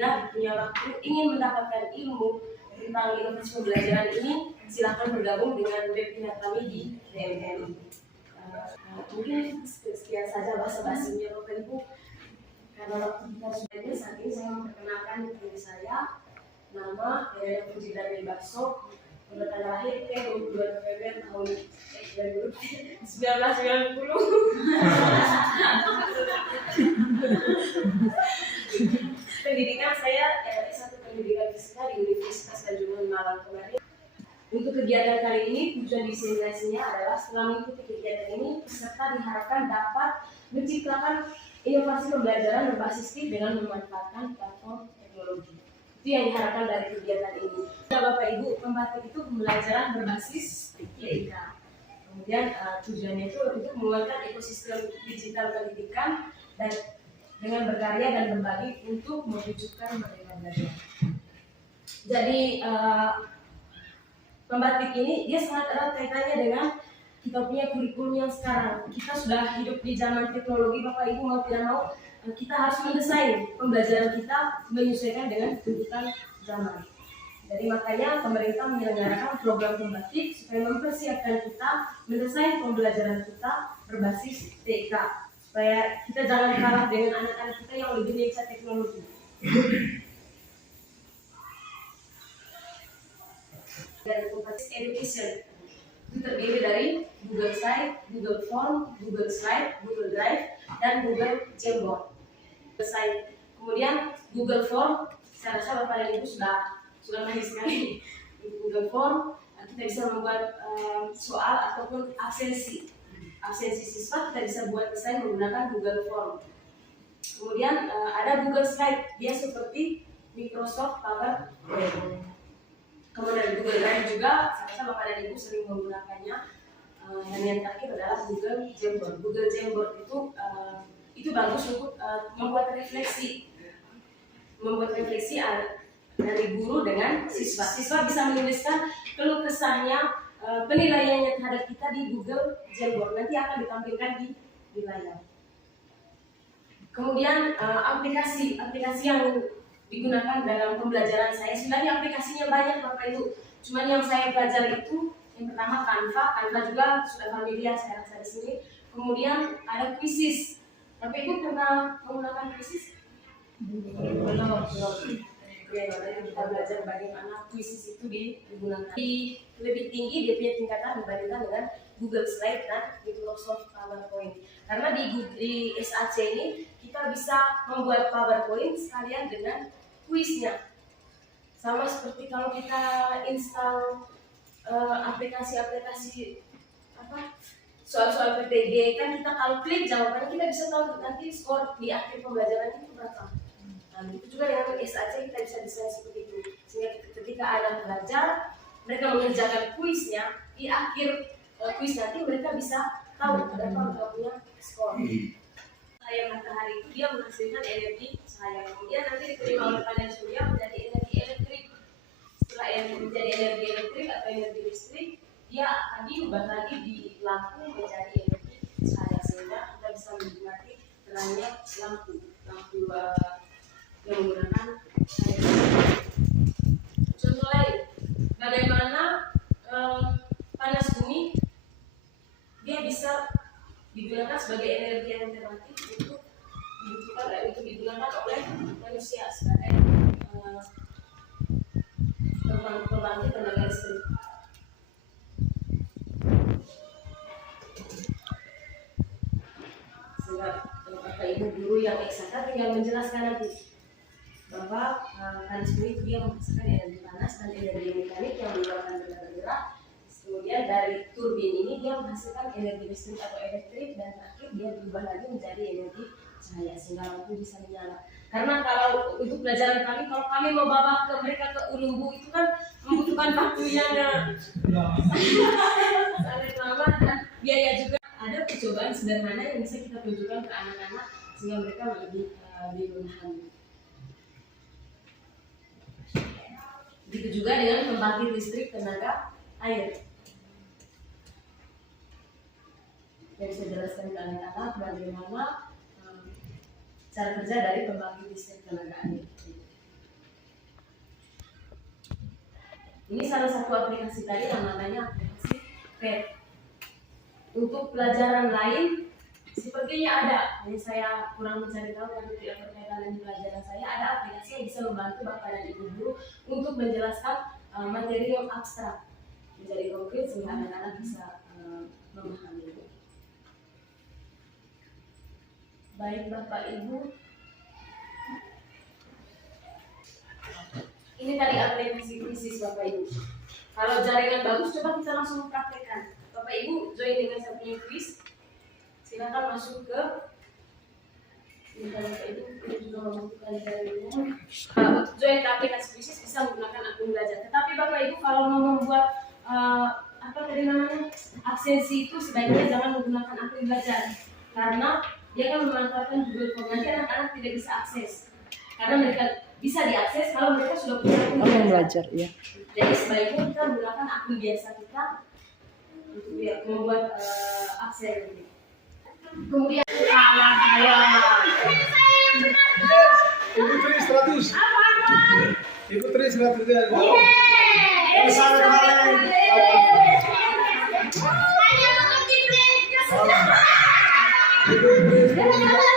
berminat, punya waktu, ingin mendapatkan ilmu tentang inovasi pembelajaran ini, silakan bergabung dengan webinar kami di DMM. Mungkin sekian saja basa-basinya Bapak Ibu. Karena waktu kita sudah saat ini saya memperkenalkan diri saya, nama Puji dari Bakso, tanggal lahir 22 November tahun 1990. Pendidikan saya S1 Pendidikan Fisika di Universitas Tanjung Malang kemarin. Untuk kegiatan kali ini, tujuan diseminasinya adalah setelah mengikuti kegiatan ini, peserta diharapkan dapat menciptakan inovasi pembelajaran berbasis TIP dengan memanfaatkan platform teknologi. Itu yang diharapkan dari kegiatan ini. Nah, Bapak Ibu, pembatik itu pembelajaran berbasis TIK. Kemudian tujuannya itu untuk menguatkan ekosistem digital pendidikan dan dengan berkarya dan berbagi untuk mewujudkan merdeka belajar. Jadi pembatik ini dia sangat erat kaitannya dengan kita punya kurikulum yang sekarang. Kita sudah hidup di zaman teknologi, Bapak Ibu, mau tidak mau kita harus mendesain pembelajaran kita menyesuaikan dengan tuntutan zaman. Jadi makanya pemerintah menyelenggarakan program pembatik supaya mempersiapkan kita mendesain pembelajaran kita berbasis TK, supaya kita jangan kalah dengan anak-anak kita yang lebih mengincar teknologi. Dan berbasis education itu terdiri dari Google Site, Google Form, Google Slide, Google Drive, dan Google Jamboard. Kemudian Google Form, saya rasa Bapak dan Ibu sudah mahir sekali. Google Form kita bisa membuat soal ataupun absensi siswa, kita bisa buat desain menggunakan Google Form. Kemudian ada Google Slide, dia seperti Microsoft PowerPoint. Kemudian Google Drive juga, saya rasa Bapak dan Ibu sering menggunakannya. Dan yang terakhir adalah Google Jamboard. Google Jamboard itu bagus untuk membuat refleksi dari guru dengan siswa. Siswa bisa menuliskan keluh kesahnya, penilaiannya terhadap kita di Google Jamboard. Nanti akan ditampilkan di layar. Kemudian aplikasi yang digunakan dalam pembelajaran saya, sebenarnya aplikasinya banyak Bapak Ibu. Cuman yang saya belajar itu yang pertama Canva juga sudah familiar saya rasa di sini. Kemudian ada Quizzes. Bapak Ibu pernah menggunakan Quizzes? Belum. Kita belajar bagaimana Quizzes itu digunakan. Lebih tinggi dia punya tingkatan dibandingkan dengan Google Slide dan Microsoft PowerPoint. Karena di SAC ini kita bisa membuat PowerPoint sekalian dengan kuisnya. Sama seperti kalau kita install aplikasi soal-soal PTG, kan kita kalau klik jawabannya kita bisa tahu nanti skor di akhir pembelajaran itu berapa. Nah, itu juga dengan SAC kita bisa desain seperti itu. Sehingga ketika anak belajar, mereka mengerjakan kuisnya, di akhir kuis nanti mereka bisa tahu berapa mereka punya skor. Cahaya matahari itu dia menghasilkan energi cahaya, kemudian nanti diterima oleh panel surya menjadi energi elektrik. Setelah menjadi energi elektrik atau energi listrik, dia akan diubah lagi di lampu menjadi energi cahaya, sehingga kita bisa menikmati terangnya lampu yang menggunakan cahaya. Contoh lain, bagaimana panas bumi dia bisa digunakan sebagai energi alternatif untuk digunakan oleh manusia sebagai pembangkit tenaga listrik. Sehingga Bapak Ibu guru yang eksakta tinggal menjelaskan nanti bahwa panas bumi itu dia menghasilkan energi panas dan energi mekanik yang menyebabkan benda bergerak. Kemudian dari turbin ini dia menghasilkan energi listrik atau elektrik, dan terakhir dia berubah lagi menjadi energi cahaya sehingga lampu bisa menyala. Karena kalau untuk pelajaran kami, kalau kami mau bawa mereka ke Ulumbu itu kan membutuhkan waktu yang sangat lama dan biaya juga. Ada percobaan sederhana yang bisa kita tunjukkan ke anak-anak sehingga mereka lebih memahami. Begitu juga dengan pembangkit listrik tenaga air. Saya bisa jelaskan ke anak-anak bagaimana cara kerja dari pembangkit listrik tenaga air. Ini salah satu aplikasi tadi yang namanya aplikasi PET. Untuk pelajaran lain sepertinya ada, ini saya kurang mencari tahu tapi tidak berkaitan dengan pelajaran saya. Ada aplikasi yang bisa membantu Bapak dan Ibu guru untuk menjelaskan materi yang abstrak menjadi konkret sehingga anak-anak bisa memahami. Baik Bapak Ibu, ini tadi aplikasi krisis Bapak Ibu. Kalau jaringan bagus, coba kita langsung praktekkan. Bapak Ibu join dengan saya punya quiz. Silakan masuk ke ini. Kalau Bapak Ibu juga membutuhkan jaringan. Kalau untuk join ke aplikasi krisis bisa menggunakan akun belajar. Tetapi Bapak Ibu kalau mau membuat apa tadi namanya absensi itu sebaiknya jangan menggunakan akun belajar karena dia akan memanfaatkan Google Form. Nanti anak-anak tidak bisa akses karena mereka bisa diakses kalau mereka sudah punya akun belajar. Ya. Jadi sebaiknya kita menggunakan akun biasa kita untuk membuat absen. Kemudian Ibu 300. Ibu 300 ya. Ibu